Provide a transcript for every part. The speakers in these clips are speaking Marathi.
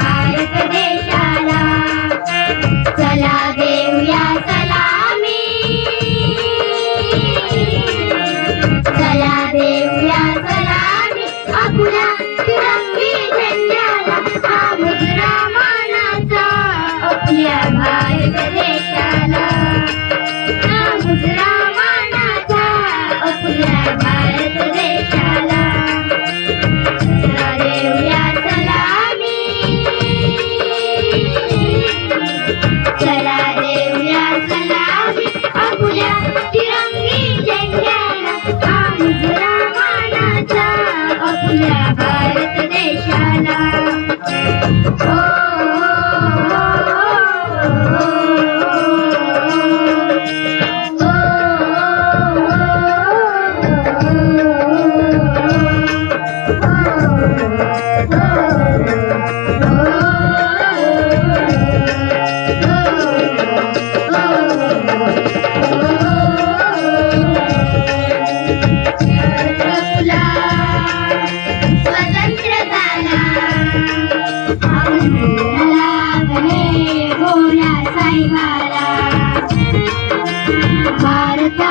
para o Oh. भारता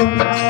Música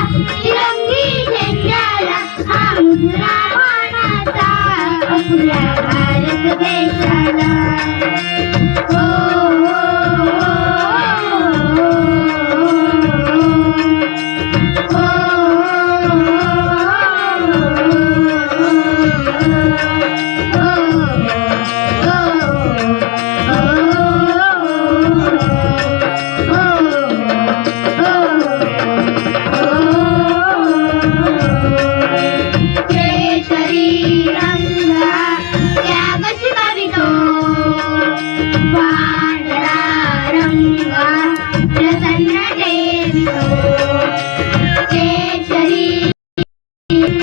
Yeah, I love at